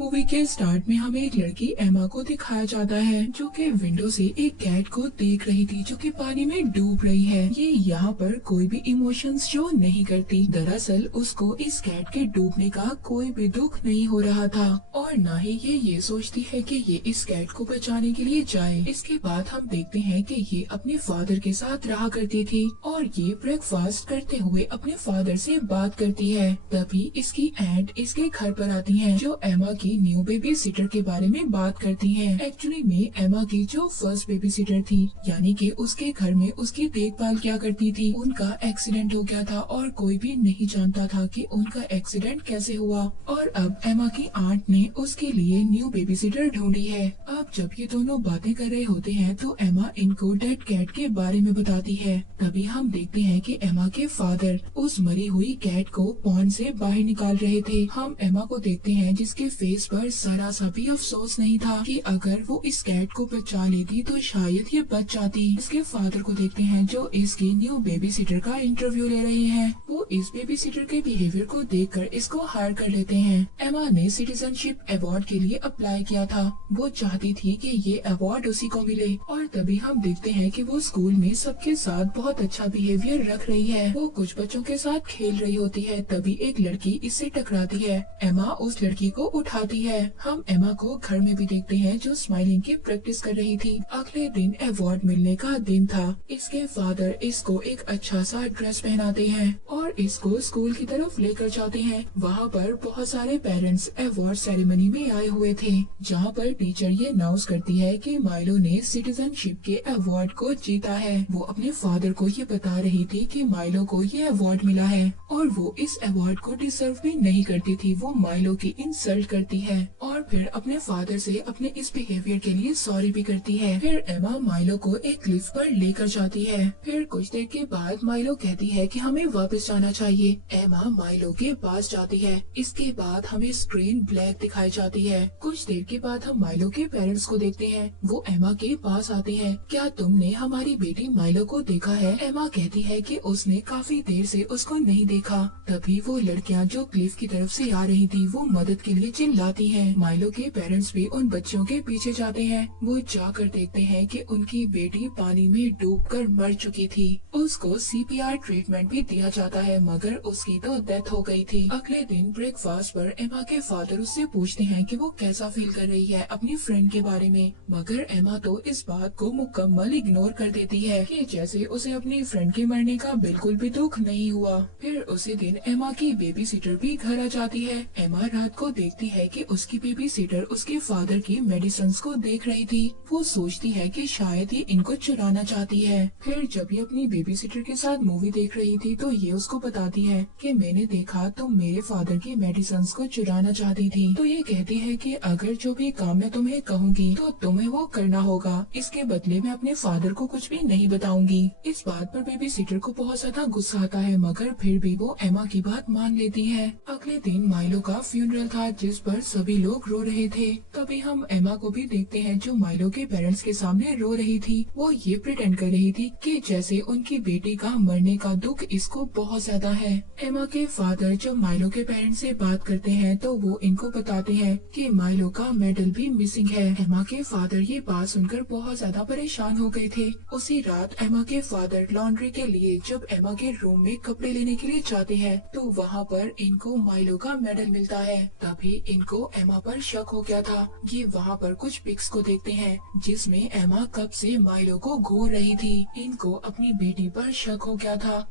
Movie के start में हमें एक लड़की एमा को दिखाया जाता है जो कि विंडो से एक कैट को देख रही थी जो कि पानी में डूब रही है। ये यहाँ पर कोई भी इमोशंस शो नहीं करती। दरअसल उसको इस कैट के डूबने का कोई भी दुख नहीं हो रहा था और न ही ये सोचती है कि ये इस कैट को बचाने के लिए जाए। इसके बाद हम देखते हैं कि ये अपने फादर के साथ रहा करती थी और ये ब्रेकफास्ट करते हुए अपने फादर से बात करती है। तभी इसकी एंट इसके घर पर आती है जो एमा की न्यू बेबी सिटर के बारे में बात करती हैं। एक्चुअली में एमा की जो फर्स्ट बेबी सिटर थी यानी कि उसके घर में उसकी देखभाल क्या करती थी, उनका एक्सीडेंट हो गया था और कोई भी नहीं जानता था कि उनका एक्सीडेंट कैसे हुआ और अब एमा की आंट ने उसके लिए न्यू बेबी सिटर ढूंढी है। अब जब ये दोनों बातें कर रहे होते हैं तो एमा इनको डेड कैट के बारे में बताती है। तभी हम देखते हैं कि एमा के फादर उस मरी हुई कैट को पॉन्ड से बाहर निकाल रहे थे। हम एमा को देखते हैं जिसके फेस पर जरा सा भी अफसोस नहीं था कि अगर वो इस कैट को बचा लेती तो शायद ये बच जाती। इसके फादर को देखते हैं जो इसकी न्यू बेबी सिटर का इंटरव्यू ले रहे हैं। वो इस बेबी सिटर के बिहेवियर को देखकर इसको हायर कर लेते हैं। एमा ने सिटीजनशिप अवार्ड के लिए अप्लाई किया था। वो चाहती थी कि ये अवार्ड उसी को मिले और तभी हम देखते हैं कि वो स्कूल में सबके साथ बहुत अच्छा बिहेवियर रख रही है। वो कुछ बच्चों के साथ खेल रही होती है तभी एक लड़की इससे टकराती है। एमा उस लड़की को उठाती है। हम एमा को घर में भी देखते हैं जो स्माइलिंग की प्रैक्टिस कर रही थी। अगले दिन अवार्ड मिलने का दिन था। इसके फादर इसको एक अच्छा सा ड्रेस पहनाते हैं और इसको स्कूल की तरफ लेकर जाते हैं। वहाँ पर बहुत सारे पेरेंट्स अवार्ड सेरेमनी में आए हुए थे जहाँ पर टीचर ये अनाउंस करती है कि माइलो ने सिटीजनशिप के अवार्ड को जीता है। वो अपने फादर को ये बता रही थी कि माइलो को ये अवार्ड मिला है और वो इस अवार्ड को डिजर्व भी नहीं करती थी। वो माइलो की इंसल्ट करती है और फिर अपने फादर से अपने इस बिहेवियर के लिए सॉरी भी करती है। फिर एमा माइलो को एक क्लिफ पर लेकर जाती है। फिर कुछ देर के बाद माइलो कहती है कि हमें वापस जाना चाहिए। एमा माइलो के पास जाती है। इसके बाद हमें स्क्रीन ब्लैक दिखाई जाती है। कुछ देर के बाद हम माइलो के पेरेंट्स को देखते हैं। वो एमा के पास आते हैं। क्या तुमने हमारी बेटी माइलो को देखा है? एमा कहती है कि उसने काफी देर से उसको नहीं देखा। तभी वो लड़कियां जो क्लिफ की तरफ से आ रही थी वो मदद के लिए चिल्लाती हैं। माइलो के पेरेंट्स भी उन बच्चों के पीछे जाते हैं। वो जाकर देखते हैं कि उनकी बेटी पानी में डूबकर मर चुकी थी। उसको सीपीआर ट्रीटमेंट भी दिया जाता है मगर उसकी तो डेथ हो गई थी। अगले दिन ब्रेकफास्ट पर एमा के फादर उससे पूछते हैं कि वो कैसा फील कर रही है अपनी फ्रेंड के बारे में, मगर एमा तो इस बात को मुकम्मल इग्नोर कर देती है कि जैसे उसे अपनी फ्रेंड के मरने का बिल्कुल भी दुख नहीं हुआ। फिर उसी दिन एमा की बेबी सिटर भी घर आ जाती है। एमा रात को देखती है कि उसकी बेबी सिटर उसके फादर की मेडिसिन को देख रही थी। वो सोचती है कि शायद ये इनको चुराना चाहती है। फिर जब ये अपनी बेबी सिटर के साथ मूवी देख रही थी तो ये उसको बताती है कि मैंने देखा तुम मेरे फादर की मेडिसिन को चुराना चाहती थी। तो ये कहती है कि अगर जो भी काम मैं तुम्हें कहूँगी तो तुम्हें वो करना होगा। इसके बदले में अपने फादर को कुछ भी नहीं बताऊंगी। इस बात पर बेबी सिटर को बहुत ज्यादा गुस्सा आता है मगर फिर भी वो एमा की बात मान लेती है। अगले दिन माइलो का फ्यूनरल था जिस पर सभी लोग रो रहे थे। तभी हम एमा को भी देखते हैं जो माइलो के पेरेंट्स के सामने रो रही थी। वो ये प्रिटेंड कर रही थी कि जैसे उनकी बेटी का मरने का दुख इसको बहुत ज्यादा है। एमा के फादर जब माइलो के पेरेंट्स से बात करते हैं तो वो इनको बताते हैं कि माइलो का मेडल भी मिसिंग है। एमा के फादर ये बात सुनकर बहुत ज्यादा परेशान हो गए थे। उसी रात एमा के फादर लॉन्ड्री के लिए जब एमा के रूम में कपड़े लेने के लिए जाते हैं तो वहाँ पर इनको माइलो का मेडल मिलता है। तभी इनको एमा पर शक हो गया था। ये वहाँ पर कुछ पिक्स को देखते हैं जिसमें एमा कब से माइलो को घूर रही थी। इनको अपनी बेटी पर शक हो गया था।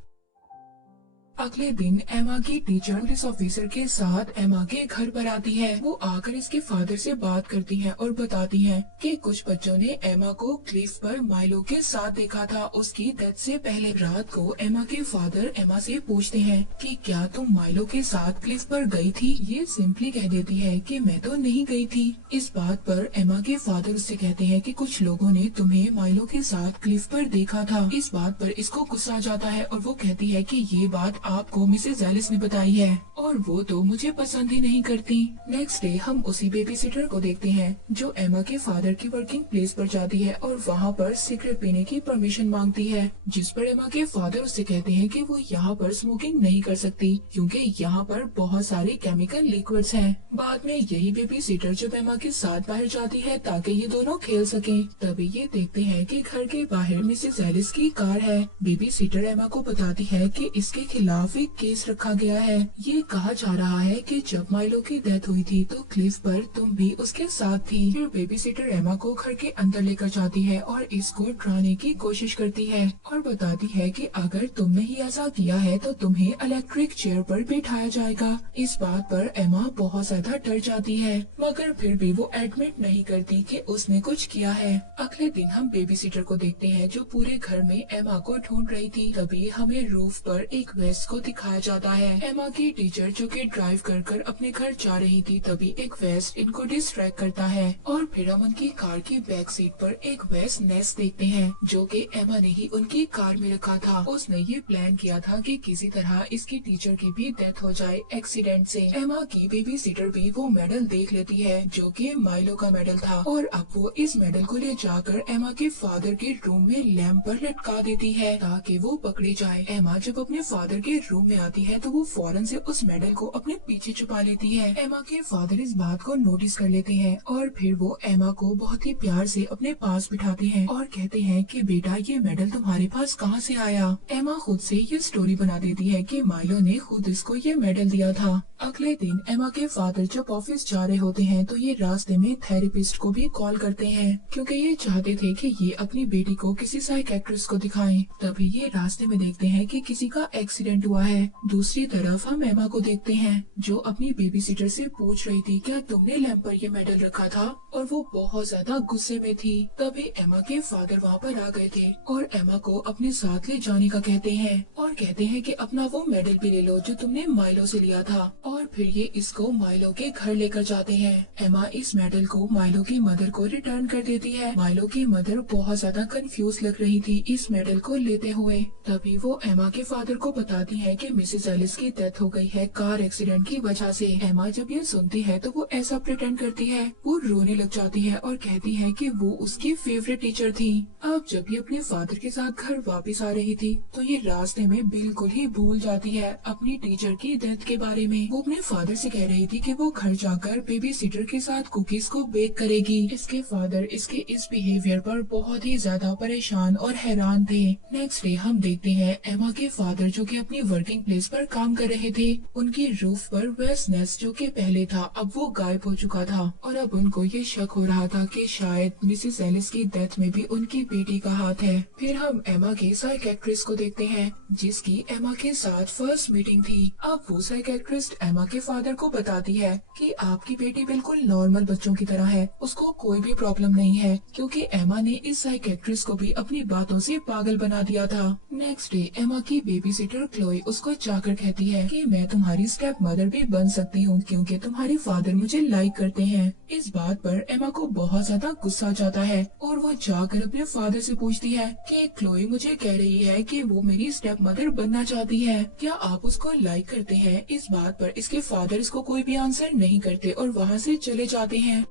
अगले दिन एमा की टीचर पुलिस ऑफिसर के साथ एमा के घर पर आती है। वो आकर इसके फादर से बात करती है और बताती है कि कुछ बच्चों ने एमा को क्लिफ पर माइलो के साथ देखा था उसकी डेथ से पहले। रात को एमा के फादर एमा से पूछते हैं कि क्या तुम माइलो के साथ क्लिफ पर गई थी? ये सिंपली कह देती है कि मैं तो नहीं गई थी। इस बात पर एमा के फादर उससे कहते हैं कि कुछ लोगों ने तुम्हें माइलो के साथ क्लिफ पर देखा था। इस बात पर इसको गुस्सा आ जाता है और वो कहती है कि ये बात आपको मिसेज एलिस ने बताई है और वो तो मुझे पसंद ही नहीं करती। नेक्स्ट डे हम उसी बेबी सिटर को देखते हैं जो एमा के फादर की वर्किंग प्लेस पर जाती है और वहाँ पर सिगरेट पीने की परमिशन मांगती है, जिस पर एमा के फादर उससे कहते हैं कि वो यहाँ पर स्मोकिंग नहीं कर सकती क्योंकि यहाँ पर बहुत सारे केमिकल लिक्विड्स हैं। बाद में यही बेबी सिटर जब एमा के साथ बाहर जाती है ताकि ये दोनों खेल सकें, तभी ये देखते हैं कि घर के बाहर मिसेस एलिस की कार है। बेबी सिटर एमा को बताती है कि इसके खिलाफ एक केस रखा गया है। ये कहा जा रहा है कि जब माइलो की डेथ हुई थी तो क्लिफ पर तुम भी उसके साथ थी। फिर बेबी सिटर एमा को घर के अंदर लेकर जाती है और इसको डराने की कोशिश करती है और बताती है कि अगर तुमने ही ऐसा किया है तो तुम्हें इलेक्ट्रिक चेयर पर बिठाया जाएगा। इस बात पर एमा बहुत ज्यादा डर जाती है, मगर फिर भी वो एडमिट नहीं करती कि उसने कुछ किया है। अगले दिन हम बेबी सिटर को देखते हैं जो पूरे घर में एमा को ढूंढ रही थी। तभी हमें रूफ पर एक वेस्ट को दिखाया जाता है। एमा की टीचर जो कि ड्राइव कर अपने घर जा रही थी, तभी एक वेस्ट इनको डिस्ट्रैक्ट करता है और फिर हम उनकी कार की बैक सीट पर एक वेस्ट नेस्ट देखते हैं जो कि एमा ने ही उनकी कार में रखा था। उसने ये प्लान किया था कि किसी तरह इसकी टीचर की भी डेथ हो जाए एक्सीडेंट से। एमा की बेबी सिटर भी वो मेडल देख लेती है जो कि माइलो का मेडल था और अब वो इस मेडल को ले जाकर एमा के फादर के रूम में लैंप पर लटका देती है ताकि वो पकड़ी जाए। एमा जब अपने फादर के रूम में आती है तो वो फौरन से उस मेडल को अपने पीछे छुपा लेती है। एमा के फादर इस बात को नोटिस कर लेते हैं और फिर वो एमा को बहुत ही प्यार से अपने पास बिठाते हैं और कहते हैं कि बेटा ये मेडल तुम्हारे पास कहाँ से आया। एमा खुद से ये स्टोरी बना देती है कि माइलो ने खुद इसको ये मेडल दिया था। अगले दिन एमा के फादर जब ऑफिस जा रहे होते हैं तो ये रास्ते में थेरेपिस्ट को भी कॉल करते हैं क्योंकि ये चाहते थे कि ये अपनी बेटी को किसी साइकियाट्रिस्ट को दिखाएं। तभी ये रास्ते में देखते हैं कि किसी का एक्सीडेंट हुआ है। दूसरी तरफ हम एमा को देखते हैं जो अपनी बेबी सिटर से पूछ रही थी क्या तुमने लैंप पर ये मेडल रखा था, और वो बहुत ज्यादा गुस्से में थी। तभी एमा के फादर वहाँ पर आ गए थे और एमा को अपने साथ ले जाने का कहते हैं और कहते हैं कि अपना वो मेडल भी ले लो जो तुमने माइलो से लिया था। और फिर ये इसको माइलो के घर लेकर जाते हैं। एमा इस मेडल को माइलो की मदर को रिटर्न कर देती है। माइलो की मदर बहुत ज्यादा कंफ्यूज लग रही थी इस मेडल को लेते हुए। तभी वो एमा के फादर को बताती है कि मिसेस एलिस की डेथ हो गई है कार एक्सीडेंट की वजह से। एमा जब ये सुनती है तो वो ऐसा प्रिटेंड करती है, वो रोने लग जाती है और कहती है कि वो उसकी फेवरेट टीचर थी। अब जब ये अपने फादर के साथ घर वापस आ रही थी तो ये रास्ते में बिल्कुल ही भूल जाती है अपनी टीचर की डेथ के बारे में। वो अपने फादर से कह रही थी कि वो घर जाकर बेबी सिटर के साथ कुकीज को बेक करेगी। इसके फादर इसके इस बिहेवियर पर बहुत ही ज्यादा परेशान और हैरान थे। नेक्स्ट डे हम देखते हैं एमा के फादर जो कि अपनी वर्किंग प्लेस पर काम कर रहे थे। उनकी रूफ पर वेस्ट नेस्ट जो कि पहले था अब वो गायब हो चुका था और अब उनको ये शक हो रहा था कि शायद मिसेस एलिस की डेथ में भी उनकी बेटी का हाथ है। फिर हम एमा के साइकियाट्रिस्ट को देखते हैं जिसकी एमा के साथ फर्स्ट मीटिंग थी। अब वो साइकियाट्रिस्ट एमा के फादर को बताती है कि आपकी बेटी बिल्कुल नॉर्मल बच्चों की तरह है, उसको कोई भी प्रॉब्लम नहीं है, क्योंकि एमा ने इस साइकियाट्रिस्ट को भी अपनी बातों से पागल बना दिया था। नेक्स्ट डे एमा की बेबी सिटर क्लोई उसको जाकर कहती है कि मैं तुम्हारी स्टेप मदर भी बन सकती हूँ क्योंकि तुम्हारे फादर मुझे लाइक करते हैं। इस बात पर एमा को बहुत ज्यादा गुस्सा आ जाता है और वो जाकर अपने फादर से पूछती है कि क्लोई मुझे कह रही है कि वो मेरी स्टेप मदर बनना चाहती है, क्या आप उसको लाइक करते हैं। इस बात पर इसके फादर इसको कोई भी आंसर नहीं करते और वहाँ से चले जाते हैं।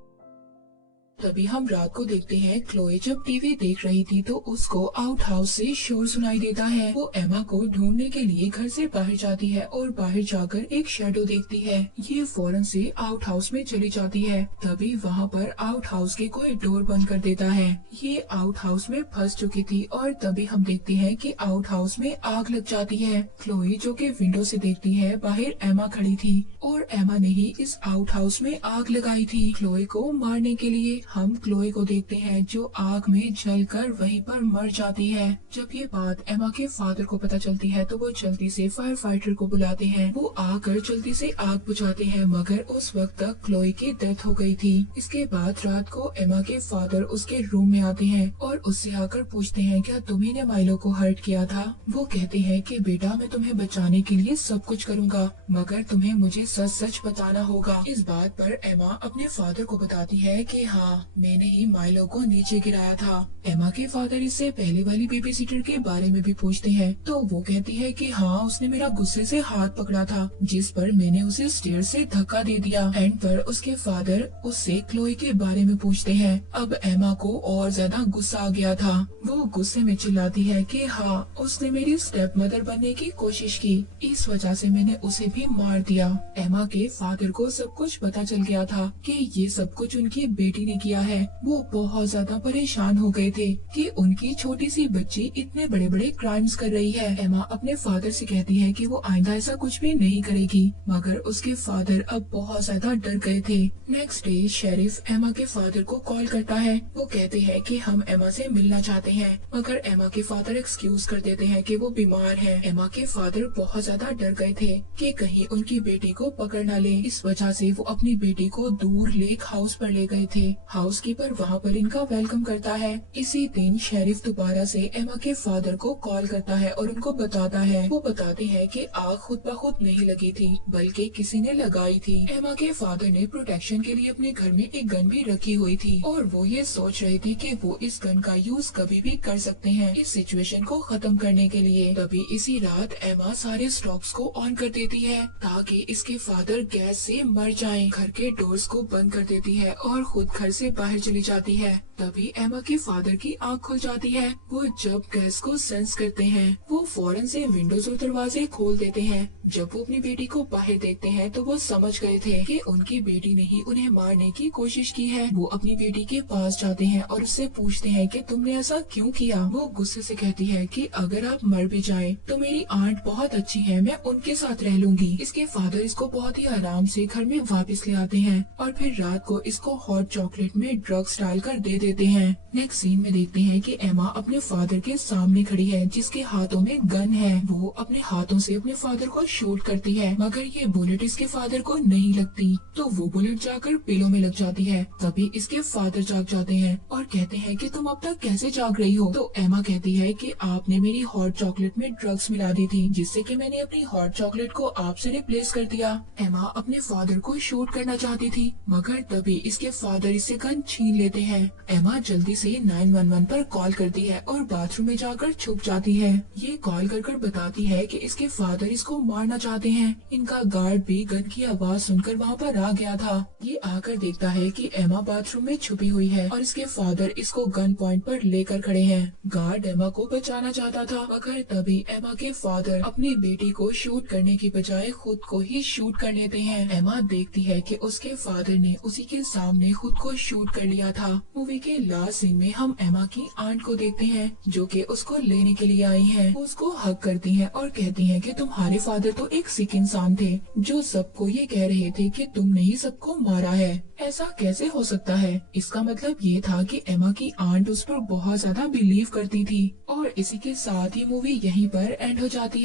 तभी हम रात को देखते हैं क्लोए जब टीवी देख रही थी तो उसको आउट हाउस से शोर सुनाई देता है। वो एमा को ढूंढने के लिए घर से बाहर जाती है और बाहर जाकर एक शैडो देखती है। ये फौरन से आउट हाउस में चली जाती है। तभी वहाँ पर आउट हाउस के कोई डोर बंद कर देता है। ये आउट हाउस में फंस चुकी थी और तभी हम देखते हैं कि आउट हाउस में आग लग जाती है। क्लोए जो कि विंडो से देखती है बाहर एमा खड़ी थी और एमा ने ही इस आउट हाउस में आग लगाई थी क्लोए को मारने के लिए। हम क्लोए को देखते हैं जो आग में जलकर वहीं पर मर जाती है। जब ये बात एमा के फादर को पता चलती है तो वो जल्दी से फायर फाइटर को बुलाते हैं। वो आकर जल्दी से आग बुझाते हैं मगर उस वक्त तक क्लोए की डेथ हो गई थी। इसके बाद रात को एमा के फादर उसके रूम में आते हैं और उससे आकर पूछते हैं क्या तुम्ही ने माइलो को हर्ट किया था। वो कहते हैं कि बेटा मैं तुम्हें बचाने के लिए सब कुछ करूँगा मगर तुम्हें मुझे सच सच बताना होगा। इस बात पर एमा अपने फादर को बताती है कि हाँ हाँ, मैंने ही माइलो को नीचे गिराया था। एमा के फादर इससे पहले वाली बेबी सीटर के बारे में भी पूछते हैं, तो वो कहती है कि हाँ, उसने मेरा गुस्से से हाथ पकड़ा था, जिस पर मैंने उसे स्टेयर से धक्का दे दिया। एंड पर उसके फादर उससे क्लोई के बारे में पूछते हैं। अब एमा को और ज्यादा गुस्सा आ गया था। वो गुस्से में चिल्लाती है कि हाँ, उसने मेरी स्टेप मदर बनने की कोशिश की, इस वजह से मैंने उसे भी मार दिया। एमा के फादर को सब कुछ पता चल गया था कि ये सब कुछ उनकी बेटी ने किया है। वो बहुत ज्यादा परेशान हो गए थे कि उनकी छोटी सी बच्ची इतने बड़े बड़े क्राइम्स कर रही है। एमा अपने फादर से कहती है कि वो आइंदा ऐसा कुछ भी नहीं करेगी, मगर उसके फादर अब बहुत ज्यादा डर गए थे। नेक्स्ट डे शेरिफ एमा के फादर को कॉल करता है। वो कहते हैं कि हम एमा से मिलना चाहते हैं, मगर एमा के फादर एक्सक्यूज कर देते हैं कि वो बीमार है। एमा के फादर बहुत ज्यादा डर गए थे कि कहीं उनकी बेटी को पकड़ न ले। इस वजह से वो अपनी बेटी को दूर लेक हाउस पर ले गए थे। हाउसकीपर वहाँ पर इनका वेलकम करता है। इसी दिन शेरिफ दोबारा से एमा के फादर को कॉल करता है और उनको बताता है। वो बताते हैं कि आग खुद ब खुद नहीं लगी थी, बल्कि किसी ने लगाई थी। एमा के फादर ने प्रोटेक्शन के लिए अपने घर में एक गन भी रखी हुई थी और वो ये सोच रहे थे कि वो इस गन का यूज कभी भी कर सकते हैं इस सिचुएशन को खत्म करने के लिए। तभी इसी रात एमा सारे स्टॉक्स को ऑन कर देती है ताकि इसके फादर गैस से मर जाएं। घर के डोर्स को बंद कर देती है और खुद घर से बाहर चली जाती है। तभी एमा के फादर की आंख खुल जाती है। वो जब गैस को सेंस करते हैं, वो फौरन से विंडोज और दरवाजे खोल देते हैं। जब वो अपनी बेटी को बाहर देखते हैं तो वो समझ गए थे कि उनकी बेटी ने ही उन्हें मारने की कोशिश की है। वो अपनी बेटी के पास जाते हैं और उससे पूछते हैं कि तुमने ऐसा क्यों किया। वो गुस्से से कहती है कि अगर आप मर भी जाए तो मेरी आंट बहुत अच्छी है, मैं उनके साथ रह लूंगी। इसके फादर इसको बहुत ही आराम से घर में वापस ले आते हैं और फिर रात को इसको हॉट चॉकलेट में ड्रग्स डाल कर दे देते हैं। नेक्स्ट सीन में देखते हैं कि एमा अपने फादर के सामने खड़ी है जिसके हाथों में गन है। वो अपने हाथों से अपने फादर को शूट करती है, मगर ये बुलेट इसके फादर को नहीं लगती, तो वो बुलेट जाकर पिलो में लग जाती है। तभी इसके फादर जाग जाते हैं और कहते हैं कि तुम अब तक कैसे जाग रही हो। तो एमा कहती है कि आपने मेरी हॉट चॉकलेट में ड्रग्स मिला दी थी, जिससे कि मैंने अपनी हॉट चॉकलेट को आपसे रिप्लेस कर दिया। एमा अपने फादर को शूट करना चाहती थी, मगर तभी इसके फादर इससे गन छीन लेते हैं। एमा जल्दी से 911 पर कॉल करती है और बाथरूम में जाकर छुप जाती है। ये कॉल कर बताती है कि इसके फादर इसको मारना चाहते हैं। इनका गार्ड भी गन की आवाज सुनकर वहाँ पर आ गया था। ये आकर देखता है कि एमा बाथरूम में छुपी हुई है और इसके फादर इसको गन पॉइंट पर लेकर खड़े हैं। गार्ड एमा को बचाना चाहता था, मगर तभी एमा के फादर अपनी बेटी को शूट करने की बजाय खुद को ही शूट कर लेते हैं। एमा देखती है कि उसके फादर ने उसी के सामने खुद को शूट कर लिया था। मूवी के लास्ट सीन में हम एमा की आंट को देखते हैं जो कि उसको लेने के लिए आई है। वो उसको हक करती हैं और कहती हैं कि तुम्हारे फादर तो एक सिक इंसान थे जो सबको ये कह रहे थे कि तुमने ही सबको मारा है। ऐसा कैसे हो सकता है? इसका मतलब ये था कि एमा की आंट उस पर बहुत ज्यादा बिलीव करती थी। और इसी के साथ ही मूवी यहीं पर एंड हो जाती है।